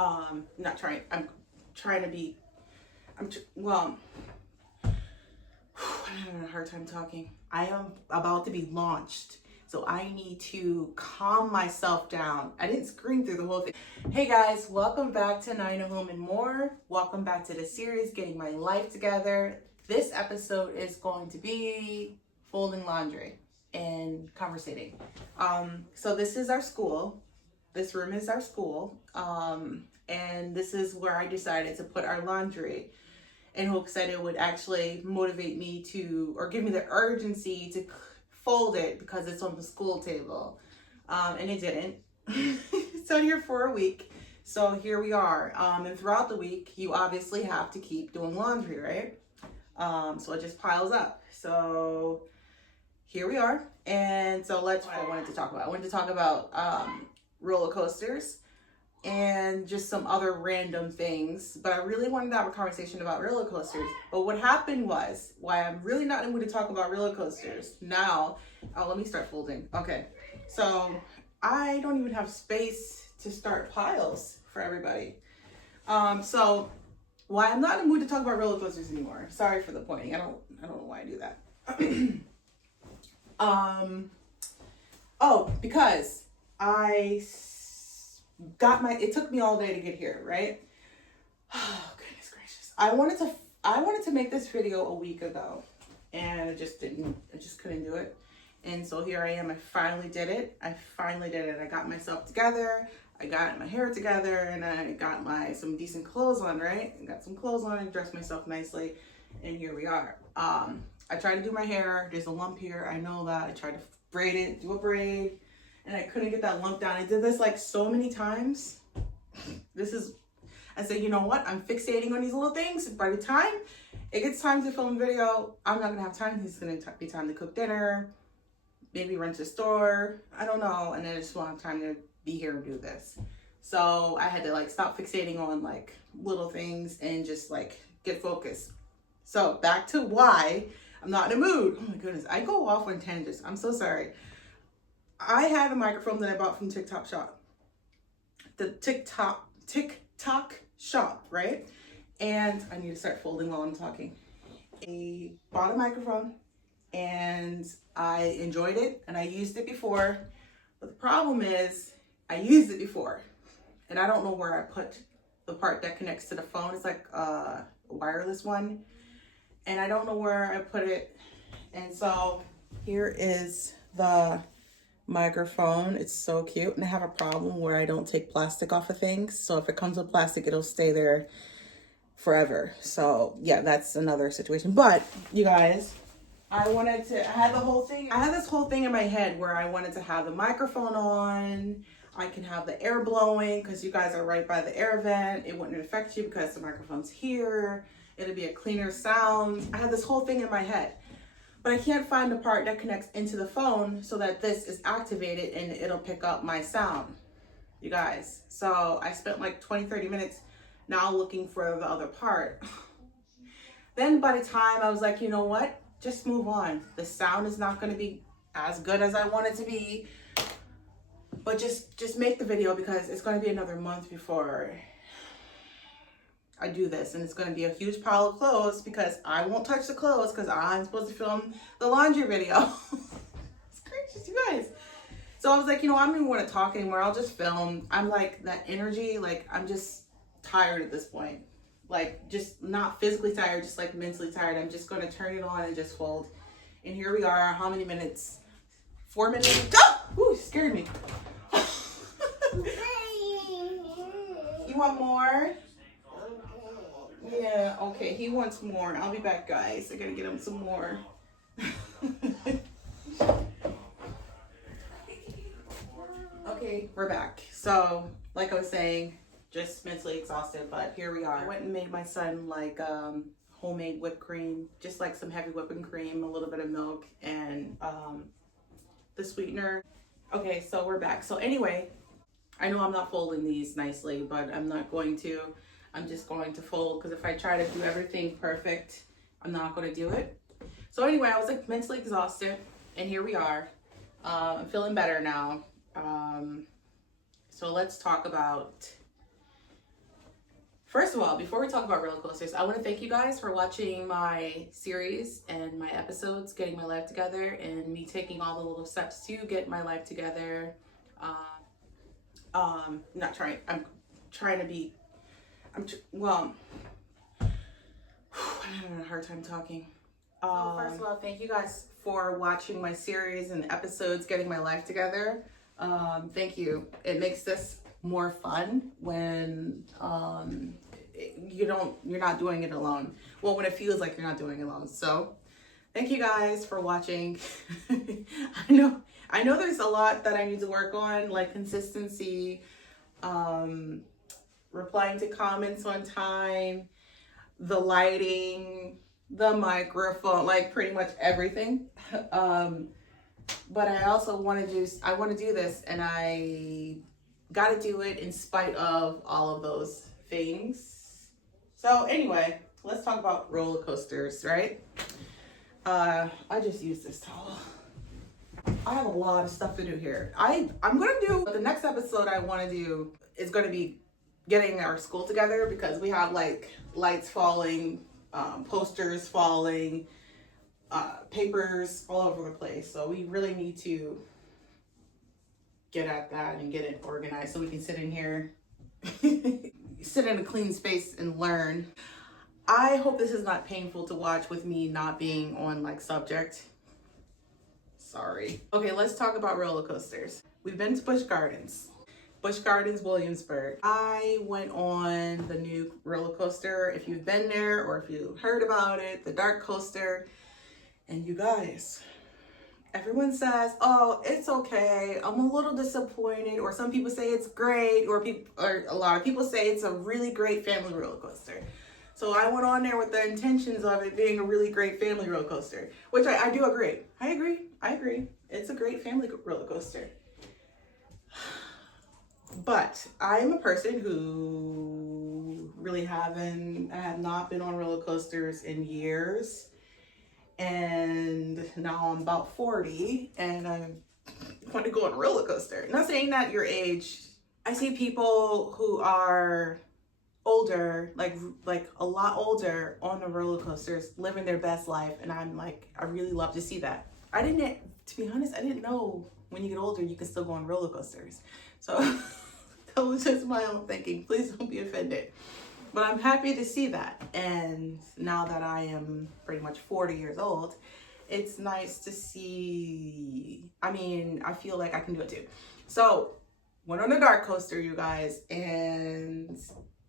Not trying, I'm trying to be, well, I'm having a hard time talking. I am about to be launched, so I need to calm myself down. I didn't scream through the whole thing. Hey guys, welcome back to Nina Home and More. Welcome back to the series, Getting My Life Together. This episode is going to be folding laundry and conversating. So this is our school. This room is our school. And this is where I decided to put our laundry in hopes that it would actually motivate me to, or give me the urgency to fold it because it's on the school table. And it didn't. It's on here for a week. So here we are. And throughout the week, you obviously have to keep doing laundry, right? So it just piles up. So here we are. And so that's what I wanted to talk about. I wanted to talk about roller coasters and just some other random things, but I really wanted to have a conversation about roller coasters. But what happened was, why I'm really not in the mood to talk about roller coasters now. Oh, let me start folding. Okay, so I don't even have space to start piles for everybody. So why I'm not in the mood to talk about roller coasters anymore. Sorry for the pointing. I don't know why I do that. Oh, because it took me all day to get here, right? Oh, goodness gracious. I wanted to make this video a week ago, and I just couldn't do it. And so here I am. I finally did it. I got myself together. I got my hair together, and I got some decent clothes on, right? I got some clothes on and dressed myself nicely, and here we are. I tried to do my hair. There's a lump here. I know that. I tried to braid it, do a braid, and I couldn't get that lump down. I did this like so many times. I said, you know what? I'm fixating on these little things. By the time it gets time to film a video, I'm not gonna have time. It's gonna be time to cook dinner, maybe run to the store. I don't know. And then I just won't have time to be here and do this. So I had to like stop fixating on like little things and just like get focused. So back to why I'm not in the mood. Oh my goodness, I go off on tangents. I'm so sorry. I had a microphone that I bought from TikTok Shop. The TikTok Shop, right? And I need to start folding while I'm talking. I bought a microphone and I enjoyed it and I used it before. But the problem is I used it before and I don't know where I put the part that connects to the phone. It's like a wireless one. And I don't know where I put it. And so here is the microphone. It's so cute. And I have a problem where I don't take plastic off of things. So if it comes with plastic, it'll stay there forever. So yeah, that's another situation. But you guys, I had this whole thing in my head where I wanted to have the microphone on. I can have the air blowing because you guys are right by the air vent. It wouldn't affect you because the microphone's here. It'll be a cleaner sound. I had this whole thing in my head, but I can't find the part that connects into the phone so that this is activated and it'll pick up my sound, you guys. So I spent like 20-30 minutes now looking for the other part. Then by the time I was like, you know what? Just move on. The sound is not going to be as good as I want it to be, but just make the video because it's going to be another month before I do this, and it's going to be a huge pile of clothes because I won't touch the clothes because I'm supposed to film the laundry video. It's gracious, you guys. So I was like, you know, I don't even want to talk anymore. I'll just film. I'm like that energy. Like I'm just tired at this point. Like just not physically tired, just like mentally tired. I'm just going to turn it on and just fold. And here we are. How many minutes? 4 minutes. Oh! Ooh, scared me. You want more? Yeah, okay, he wants more. I'll be back, guys. I gotta get him some more. Okay, we're back. So, like I was saying, just mentally exhausted, but here we are. I went and made my son like homemade whipped cream, just like some heavy whipping cream, a little bit of milk, and the sweetener. Okay, so we're back. So anyway, I know I'm not folding these nicely, but I'm not going to. I'm just going to fold because if I try to do everything perfect, I'm not going to do it. So anyway, I was like mentally exhausted and here we are. I'm feeling better now. So let's talk about First of all, before we talk about roller coasters, I want to thank you guys for watching my series and my episodes, getting my life together, and me taking all the little steps to get my life together. Not trying. I'm trying to be. Well, I'm having a hard time talking. So first of all, thank you guys for watching my series and episodes, getting my life together. Thank you. It makes this more fun when you're not doing it alone. Well, when it feels like you're not doing it alone. So thank you guys for watching. I know there's a lot that I need to work on, like consistency, replying to comments on time, the lighting, the microphone, like pretty much everything. But I also want to do this, and I got to do it in spite of all of those things. So anyway, let's talk about roller coasters, right? I just used this towel. I have a lot of stuff to do here. I'm going to do, the next episode I want to do is going to be getting our school together, because we have like lights falling, posters falling, papers all over the place. So we really need to get at that and get it organized so we can sit in here, sit in a clean space and learn. I hope this is not painful to watch with me not being on like subject. Sorry. Okay, let's talk about roller coasters. We've been to Busch Gardens Williamsburg. I went on the new roller coaster, if you've been there or if you heard about it, the dark coaster. And you guys, everyone says, oh, it's okay, I'm a little disappointed, or some people say it's great, or a lot of people say it's a really great family roller coaster. So I went on there with the intentions of it being a really great family roller coaster, which I do agree. I agree. It's a great family roller coaster. But I'm a person who really have not been on roller coasters in years. And now I'm about 40 and I want to go on a roller coaster. Not saying that your age. I see people who are older, like a lot older, on the roller coasters, living their best life. And I'm like, I really love to see that. To be honest, I didn't know when you get older, you can still go on roller coasters. So that was just my own thinking. Please don't be offended. But I'm happy to see that. And now that I am pretty much 40 years old, it's nice to see. I mean, I feel like I can do it too. So went on a dark coaster, you guys, and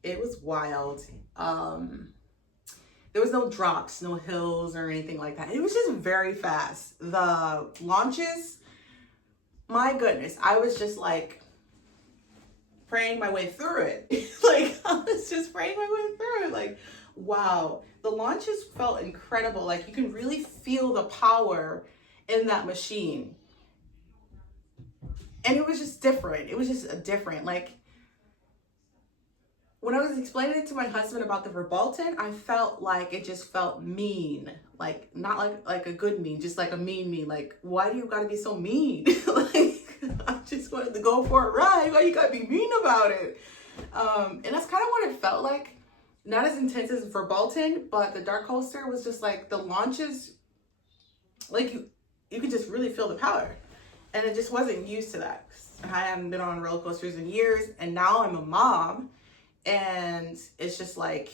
it was wild. There was no drops, no hills or anything like that. It was just very fast. The launches, my goodness, I was just like praying my way through it. Like, I was just praying my way through it. Like, wow. The launches felt incredible. Like, you can really feel the power in that machine. And it was just different. It was just different. Like, when I was explaining it to my husband about the Verbolten, I felt like it just felt mean. Like, not like a good mean, just like a mean. Like, why do you gotta be so mean? Like, I just wanted to go for a ride. Why you gotta be mean about it? And that's kind of what it felt like. Not as intense as Verbolten, but the dark coaster was just like the launches, like you could just really feel the power. And it just wasn't used to that. I haven't been on roller coasters in years, and now I'm a mom, and it's just like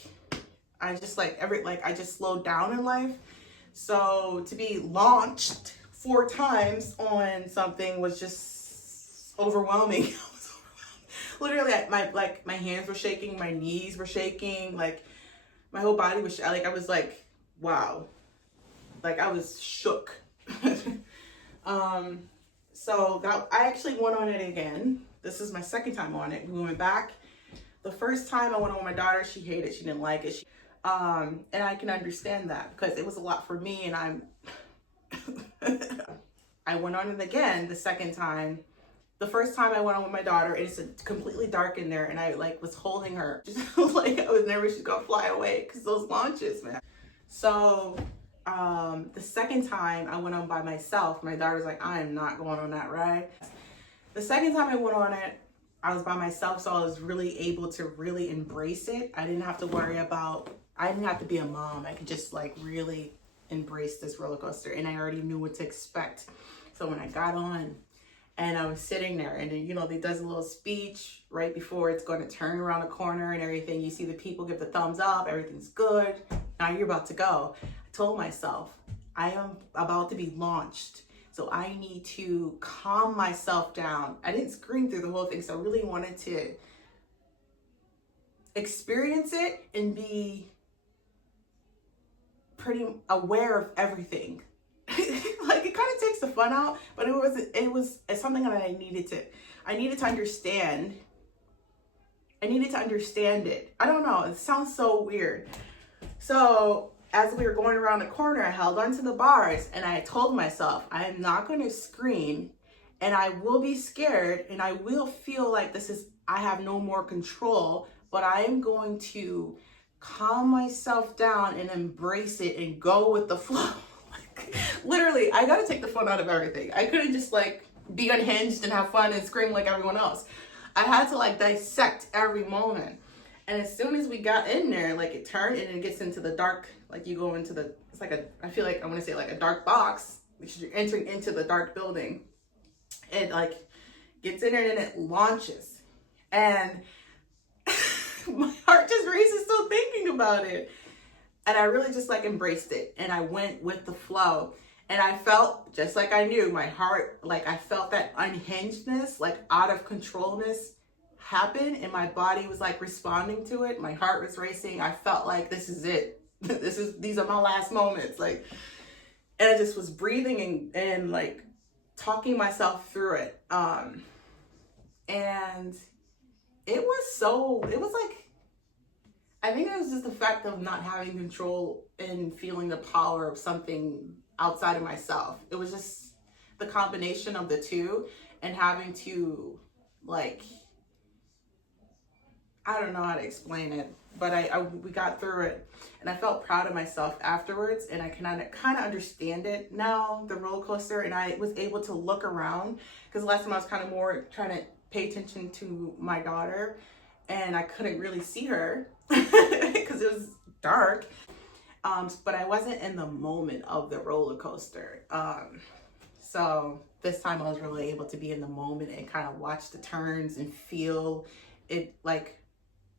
I just slowed down in life. So to be launched 4 times on something was just overwhelming. I was overwhelmed. Literally, my hands were shaking, my knees were shaking, like my whole body was like, I was like, wow, like I was shook. So that I actually went on it again. This is my second time on it. We went back. The first time I went on with my daughter, she hated it. She didn't like it. And I can understand that because it was a lot for me, and I went on it again the second time. The first time I went on with my daughter, it's completely dark in there, and I was holding her. Just like I was nervous she's gonna fly away because those launches, man. So the second time I went on by myself, my daughter's like, I am not going on that ride. The second time I went on it, I was by myself, so I was really able to really embrace it. I didn't have to worry about, I didn't have to be a mom. I could just like really embrace this roller coaster, and I already knew what to expect. So when I got on and I was sitting there, and then, you know, they does a little speech right before it's going to turn around the corner and everything. You see the people give the thumbs up, everything's good. Now you're about to go. I told myself, I am about to be launched. So I need to calm myself down. I didn't scream through the whole thing, so I really wanted to experience it and be pretty aware of everything. Like, it kind of takes the fun out, but it's something that I needed to understand. I needed to understand it. I don't know, it sounds so weird. So as we were going around the corner, I held onto the bars and I told myself, I am not going to scream, and I will be scared, and I will feel like I have no more control, but I am going to calm myself down and embrace it and go with the flow. Like, literally, I got to take the fun out of everything. I couldn't just like be unhinged and have fun and scream like everyone else. I had to like dissect every moment. And as soon as we got in there, like it turned and it gets into the dark, like you go into it's like I feel like I want to say like a dark box, because you're entering into the dark building. It like gets in there and it launches. And my heart just races still thinking about it. And I really just like embraced it. And I went with the flow. And I felt, just like I knew, my heart, like I felt that unhingedness, like out of controlness happen, and my body was like responding to it. My heart was racing. I felt like this is it. These are my last moments. Like, and I just was breathing and like talking myself through it. And it was like, I think it was just the fact of not having control and feeling the power of something outside of myself. It was just the combination of the two, and having to like, I don't know how to explain it, but we got through it, and I felt proud of myself afterwards, and I kind of understand it now, the roller coaster, and I was able to look around, because last time I was kind of more trying to pay attention to my daughter, and I couldn't really see her because it was dark, but I wasn't in the moment of the roller coaster. So this time I was really able to be in the moment and kind of watch the turns and feel it like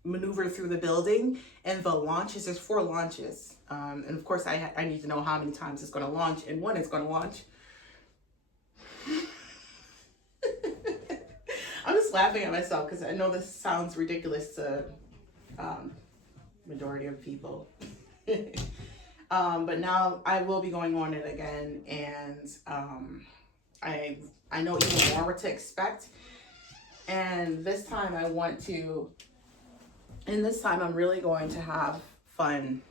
maneuver through the building. And the launches, there's 4 launches, and of course I need to know how many times it's going to launch and when it's going to launch. I'm just laughing at myself because I know this sounds ridiculous to majority of people. But now I will be going on it again, and I know even more what to expect. And this time I'm really going to have fun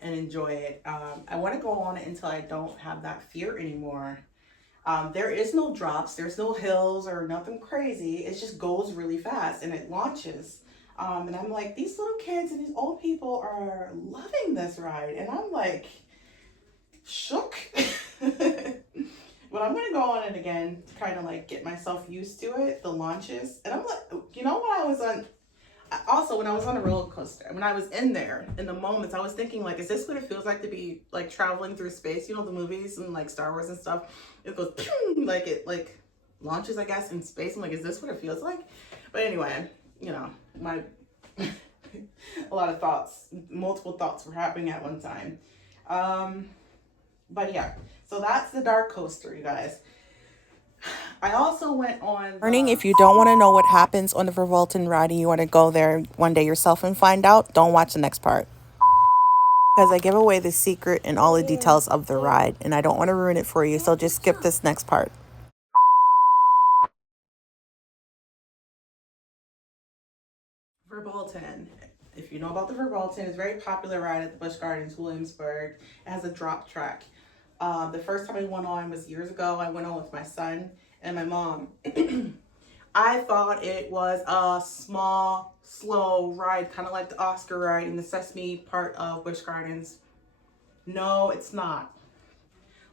and enjoy it. I want to go on it until I don't have that fear anymore. There is no drops, there's no hills or nothing crazy. It just goes really fast and it launches. And I'm like, these little kids and these old people are loving this ride. And I'm like, shook. But I'm going to go on it again to kind of like get myself used to it, the launches. And I'm like, you know, when I was on a roller coaster, when I was in there, in the moments, I was thinking like, is this what it feels like to be like traveling through space? You know, the movies and like Star Wars and stuff, it goes like it like launches, I guess, in space. I'm like, is this what it feels like? But anyway, you know, my a lot of thoughts, multiple thoughts were happening at one time. But yeah, so that's the dark coaster, you guys. I also went on Warning, if you don't want to know what happens on the Vervolten ride and you want to go there one day yourself and find out, don't watch the next part. Because I give away the secret and all the details of the ride, and I don't want to ruin it for you, so just skip this next part. Vervolten. If you know about the Vervolten, it's a very popular ride at the Busch Gardens Williamsburg. It has a drop track. The first time I went on was years ago. I went on with my son and my mom. I thought it was a small, slow ride, kind of like the Oscar ride in the Sesame part of Busch Gardens. No, it's not.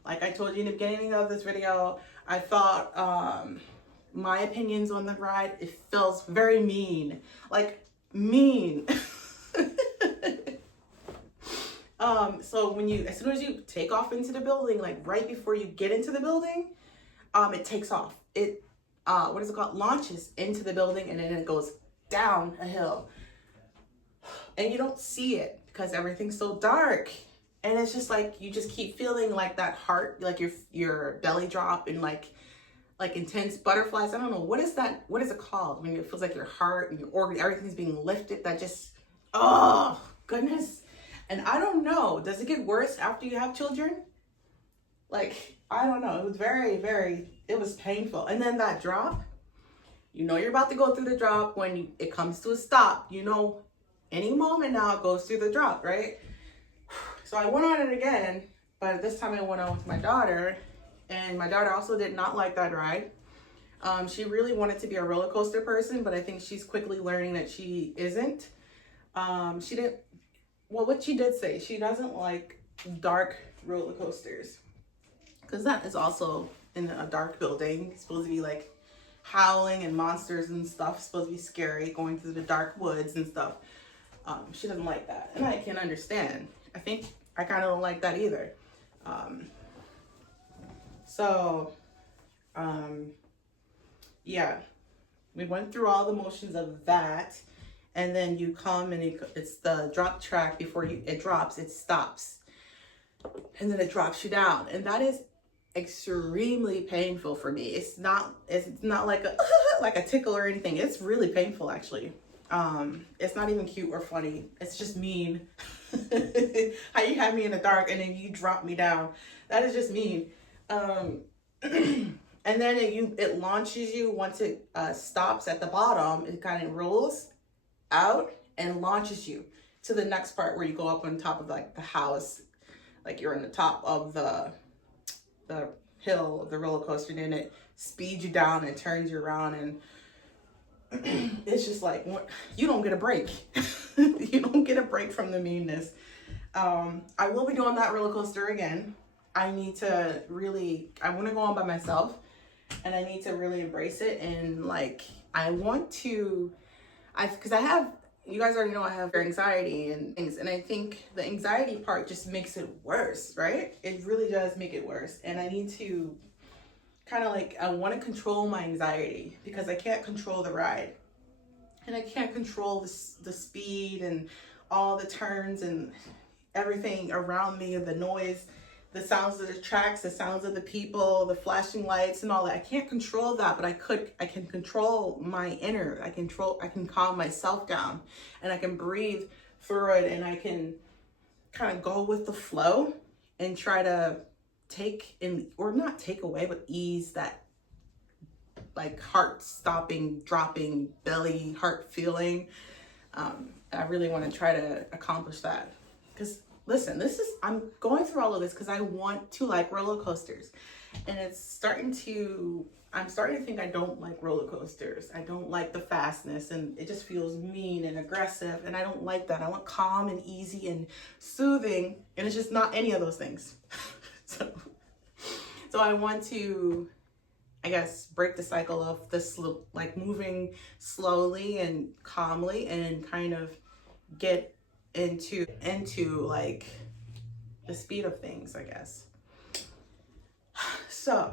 Like I told you in the beginning of this video, I thought my opinions on the ride, it feels very mean, like mean. So when you, as soon as you take off into the building, like right before you get into the building, it takes off. It, what is it called? Launches into the building, and then it goes down a hill. And you don't see it because everything's so dark. And it's just like, you just keep feeling like that heart, like your belly drop, and like intense butterflies. I don't know, what is that? What is it called? When it feels like your heart and your organ, everything's being lifted. That just, oh goodness. And I don't know, does it get worse after you have children? Like, I don't know. It was very, very, it was painful. And then that drop, you know, you're about to go through the drop when it comes to a stop. You know, any moment now it goes through the drop, right? So I went on it again, but this time I went on with my daughter, and my daughter also did not like that ride. She really wanted to be a roller coaster person, but I think she's quickly learning that she isn't. She didn't, well, what she did say, she doesn't like dark roller coasters, because that is also in a dark building. It's supposed to be like howling and monsters and stuff. It's supposed to be scary, going through the dark woods and stuff. She doesn't like that, and I can understand. I think I kind of don't like that either. Yeah, we went through all the motions of that, and then you come and it's the drop track. Before it drops, it stops, and then it drops you down, and that is extremely painful for me. It's not like a like a tickle or anything. It's really painful, actually. It's not even cute or funny. It's just mean. How you have me in the dark and then you drop me down. That is just mean. And then it launches you once it stops at the bottom. It kind of rolls out and launches you to the next part where you go up on top of like the house, like you're on the top of the hill of the roller coaster, and then it speeds you down and turns you around, and it's just like, you don't get a break. You don't get a break from the meanness. I will be doing that roller coaster again. I want to go on by myself, and I need to really embrace it. And like, because I have, you guys already know I have anxiety and things, and I think the anxiety part just makes it worse, right? It really does make it worse. And I need to kind of like, I want to control my anxiety, because I can't control the ride, and I can't control the speed and all the turns and everything around me, and the noise, the sounds of the tracks, the sounds of the people, the flashing lights and all that. I can't control that, but I can control my inner. I can calm myself down, and I can breathe through it, and I can kind of go with the flow and try to not take away, but ease that like heart stopping, dropping, belly, heart feeling. I really want to try to accomplish that, because listen, I'm going through all of this because I want to like roller coasters, and I'm starting to think I don't like roller coasters. I don't like the fastness, and it just feels mean and aggressive, and I don't like that. I want calm and easy and soothing, and it's just not any of those things. So I want to, I guess, break the cycle of this, like moving slowly and calmly, and kind of get into like the speed of things, I guess. So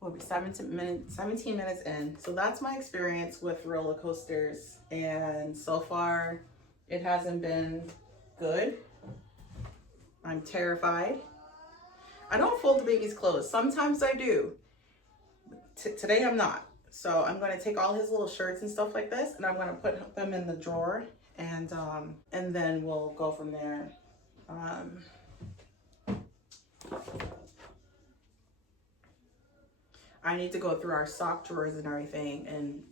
we'll be 17 minutes in. So that's my experience with roller coasters, and so far it hasn't been good. I'm terrified. I don't fold the baby's clothes. Sometimes I do. Today I'm not. So I'm going to take all his little shirts and stuff like this, and I'm going to put them in the drawer, and then we'll go from there. I need to go through our sock drawers and everything and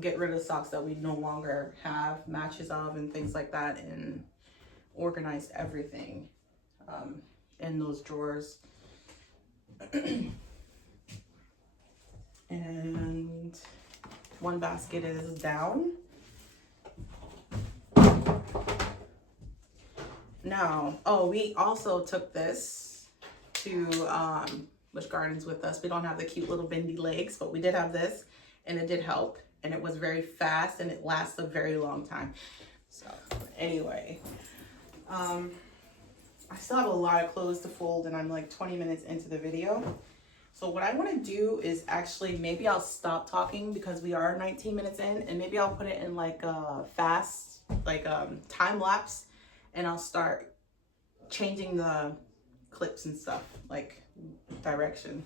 get rid of socks that we no longer have matches of and things like that, and organize everything in those drawers. And one basket is down. Now, we also took this to Busch Gardens with us. We don't have the cute little bendy legs, but we did have this, and it did help, and it was very fast and it lasted a very long time. So anyway, I still have a lot of clothes to fold and I'm like 20 minutes into the video. So what I want to do is actually, maybe I'll stop talking because we are 19 minutes in, and maybe I'll put it in like a fast, like time lapse, and I'll start changing the clips and stuff, like direction.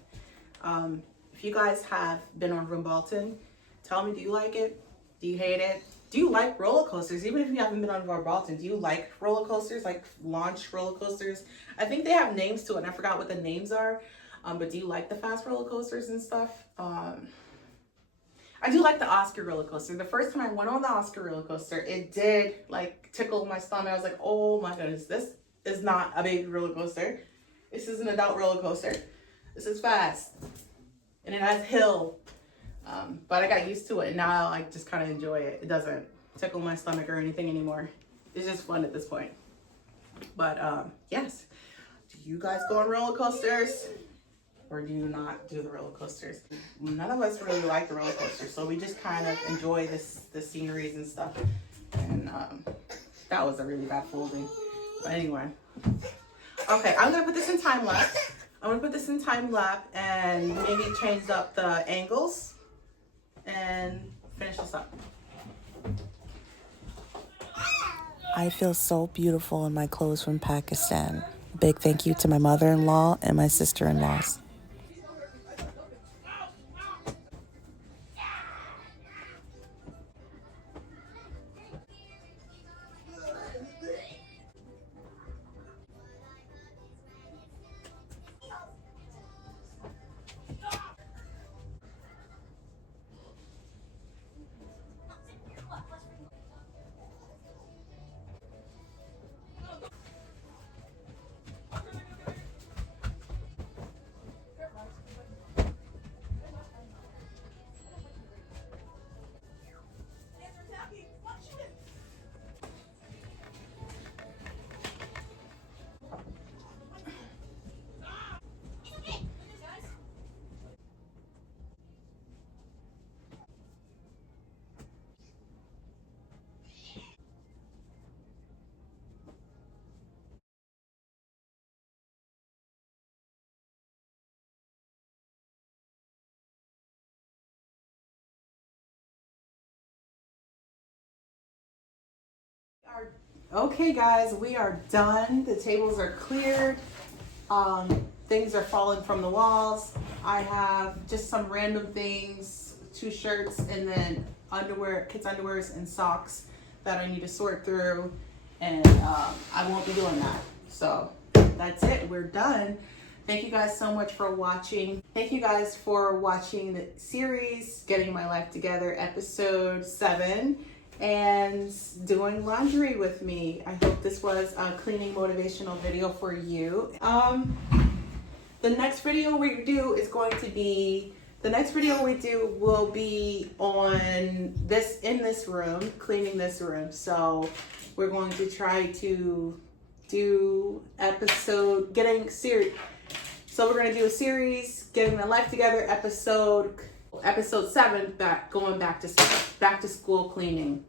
If you guys have been on Verbolten, tell me, do you like it? Do you hate it? Do you like roller coasters? Even if you haven't been on Verbolten, do you like roller coasters, like launch roller coasters? I think they have names to it, and I forgot what the names are. But do you like the fast roller coasters and stuff? I do like the Oscar roller coaster. The first time I went on the Oscar roller coaster, it did like tickle my stomach. I was like, oh my goodness, this is not a baby roller coaster. This is an adult roller coaster. This is fast. And it has hill. But I got used to it, and now I just kind of enjoy it. It doesn't tickle my stomach or anything anymore. It's just fun at this point. But yes, do you guys go on roller coasters? Or do you not do the roller coasters? None of us really like the roller coasters, so we just kind of enjoy the sceneries and stuff. And that was a really bad folding. But anyway. Okay, I'm gonna put this in time lapse. And maybe change up the angles and finish this up. I feel so beautiful in my clothes from Pakistan. Big thank you to my mother-in-law and my sister-in-laws. Okay guys, we are done. The tables are cleared. Things are falling from the walls. I have just some random things, 2 shirts and then underwear, kids underwears and socks that I need to sort through, and I won't be doing that. So that's it, we're done. Thank you guys so much for watching. Thank you guys for watching the series, Getting My Life Together, episode 7. And doing laundry with me. I hope this was a cleaning motivational video for you. The next video we do will be on this, in this room, cleaning this room. So we're going to try to do so we're going to do a series, Getting My Life Together, episode 7, going back to school cleaning.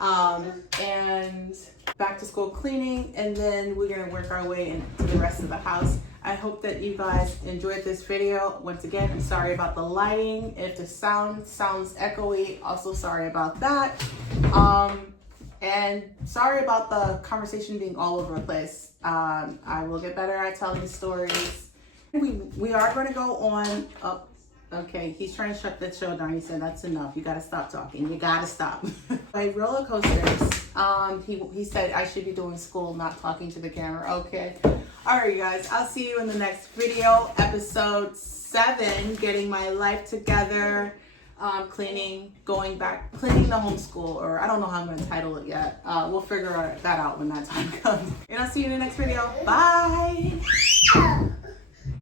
And back to school cleaning, and then we're gonna work our way into the rest of the house. I hope that you guys enjoyed this video. Once again, I'm sorry about the lighting. If the sound sounds echoey, also sorry about that. And sorry about the conversation being all over the place. I will get better at telling stories. We are going to go on up. Okay, he's trying to shut the show down. He said, that's enough. You got to stop talking. You got to stop. By roller coasters, he said I should be doing school, not talking to the camera. Okay. All right, you guys. I'll see you in the next video. Episode 7, Getting My Life Together. Cleaning the homeschool, or I don't know how I'm going to title it yet. We'll figure that out when that time comes. And I'll see you in the next video. Bye.